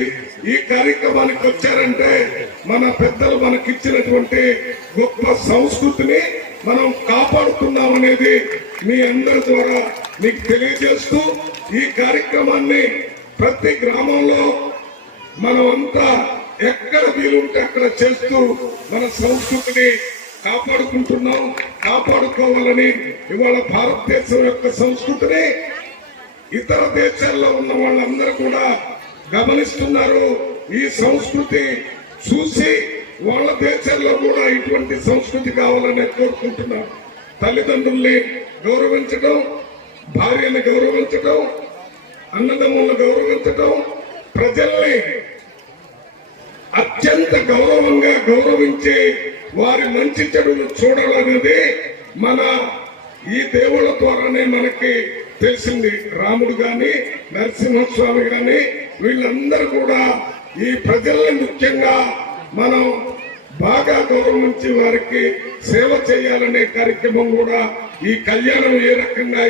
ఈ కార్యక్రమానికి వచ్చారంటే మన పెద్దలు మనకిచ్చినటువంటి గొప్ప సంస్కృతిని మనం కాపాడుతున్నామనేది మీ అందరి ద్వారా మీకు తెలియజేస్తూ ఈ కార్యక్రమాన్ని ప్రతి గ్రామంలో మనమంతా ఎక్కడ వీలుంటే అక్కడ చేస్తూ మన సంస్కృతిని కాపాడుకుంటున్నాం. కాపాడుకోవాలని ఇవాళ భారతదేశం యొక్క సంస్కృతిని ఇతర దేశాల్లో ఉన్న వాళ్ళందరూ కూడా గమనిస్తున్నారు. ఈ సంస్కృతి చూసి వాళ్ళ దేశాల్లో కూడా ఇటువంటి సంస్కృతి కావాలని కోరుకుంటున్నారు. తల్లిదండ్రుల్ని గౌరవించడం, భార్యను గౌరవించడం, అన్నదమ్ములను గౌరవించడం, ప్రజల్ని అత్యంత గౌరవంగా గౌరవించి వారి మంచి చెడును చూడాలనేది మన ఈ దేవుళ్ళ ద్వారానే మనకి తెలిసింది. రాముడు గాని, నరసింహస్వామి గాని వీళ్ళందరూ కూడా ఈ ప్రజల్ని ముఖ్యంగా మనం బాగా గౌరవించి వారికి సేవ చేయాలనే కార్యక్రమం కూడా ఈ కళ్యాణం ఏ రకంగా